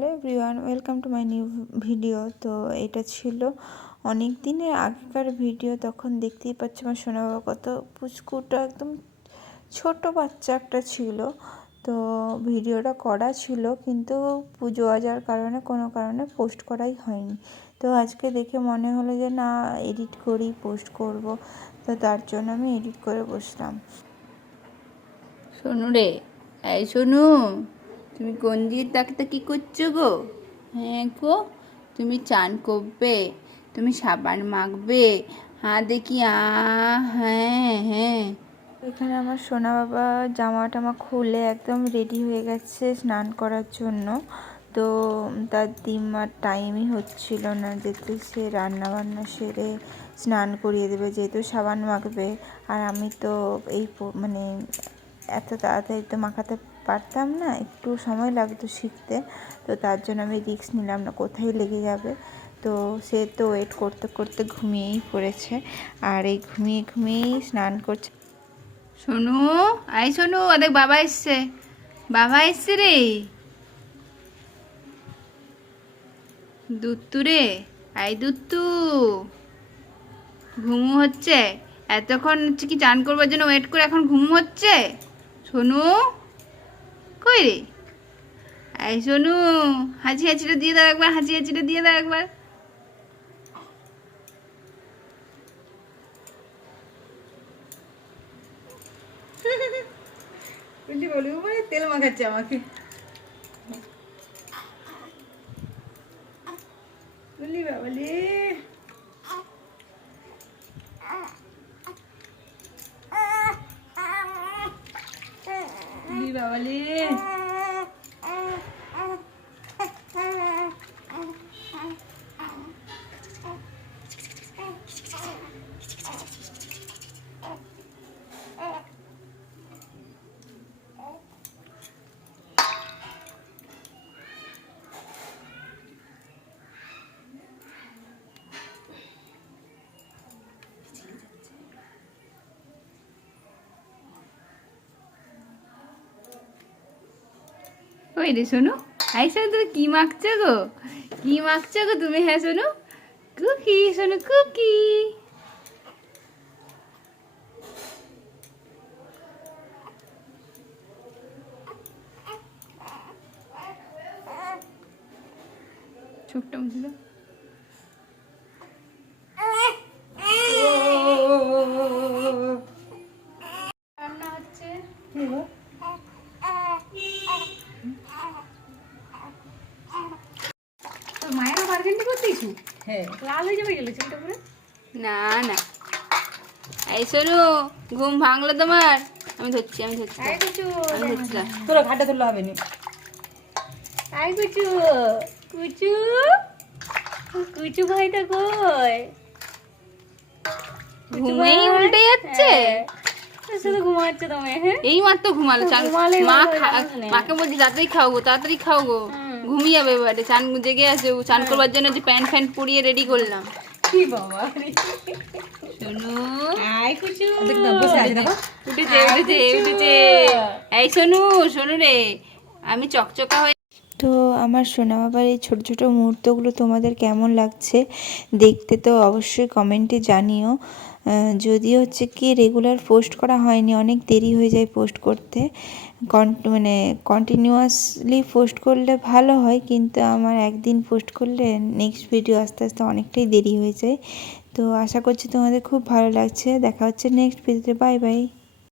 Hello everyone, welcome to my new video. তো এটা ছিল অনেক দিনের আগেকার ভিডিও। তখন দেখতেই পাচ্ছি আমার সোনা বাবা কত পুচকুটা, একদম ছোট বাচ্চা একটা ছিল। তো ভিডিওটা করা ছিল, কিন্তু পুজো আজার কারণে কোনো কারণে পোস্ট করাই হয়নি। তো আজকে দেখে মনে হলো যে না, এডিট করি, পোস্ট করব। তো তার জন্য আমি এডিট করে বসলাম। শোনো রে, এই শোনো, তুমি কোন দিয়ে তাকতে কি করছো গো? হ্যাঁ গো, তুমি চান করবে, তুমি সাবান মাখবে, হ্যাঁ দেখি হ্যাঁ হ্যাঁ। এখানে আমার সোনা বাবা জামা টামা খুলে একদম রেডি হয়ে গেছে স্নান করার জন্য। তো তার দিমার টাইমই হচ্ছিল না, যেহেতু সে রান্না বান্না সেরে স্নান করিয়ে দেবে, যেহেতু সাবান মাখবে। আর আমি তো এই মানে এত তাড়াতাড়ি তো মাখাতে পারতাম না, একটু সময় লাগতো শিখতে। তো তার জন্য আমি রিস্ক নিলাম না, কোথায় লেগে যাবে। তো সে তো ওয়েট করতে করতে ঘুমিয়েই পড়েছে, আর এই ঘুমিয়ে ঘুমিয়েই স্নান করছে। শোনো, আয় শোনো, দেখ বাবা এসছে, বাবা এসছে রে। দুত্তু রে, আই দুত্তু, ঘুমু হচ্ছে? এতক্ষণ হচ্ছে কি চান করবার জন্য ওয়েট করে এখন ঘুমু হচ্ছে? শোনু, কই রে? এই শোনু, হাঁচি হাঁচিটা দিয়ে দাও একবার, হাঁচি হাঁচিটা দিয়ে দাও একবার। তেল মাখাচ্ছে আমাকে। বলি বাবালে, বাবালে, ওই রে শোনো, আই শোনো, তুমি কি মাখছো গো? কি মাখছো গো তুমি? হ্যাঁ শোনো, কুকি শোনো, কুকি। চোখটা মুছে দাও। রান্না হচ্ছে। তোর মায়েরও বার্গেন্ডি করতেইছু? হ্যাঁ, লাল হয়ে যাবে গেলে চুলটা পুরো। না না, এই শোনো, ঘুম ভাঙলো তোমার? আমি ধরছি, আমি ধরছি, আমি ধরছিলাম। তোরা ঘাটে তুললে হবে না। আই কুচু, কুচু, কুচু ভাইটা কই? ঘুমেই উল্টে যাচ্ছে। শুধু ঘুমাচ্ছে তুমি? এই মাত্র ঘুমালো। চান মাকে বলছি তাড়াতাড়ি খাও গো, তাড়াতাড়ি খাও গো, ঘুমিয়ে যাবে এবারে। চান জেগে আছে, চান করবার জন্য যে প্যান্ট ফ্যান্ট পরিয়ে রেডি করলাম। কি বাবা, শোনো, আই কুচু বসে আছে, দেখো উঠেছে উঠেছে উঠেছে। এই শোনু, শোনু রে, আমি চকচকা হয়ে। তো আমার সোনা বাবার এই ছোটো ছোটো মুহূর্তগুলো তোমাদের কেমন লাগছে দেখতে, তো অবশ্যই কমেন্টে জানিও। যদিও হচ্ছে কি রেগুলার পোস্ট করা হয়নি, অনেক দেরি হয়ে যায় পোস্ট করতে। মানে কন্টিনিউয়াসলি পোস্ট করলে ভালো হয়, কিন্তু আমার একদিন পোস্ট করলে নেক্সট ভিডিও আস্তে আস্তে অনেকটাই দেরি হয়ে যায়। তো আশা করছি তোমাদের খুব ভালো লাগছে। দেখা হচ্ছে নেক্সট ভিডিওতে। Bye bye.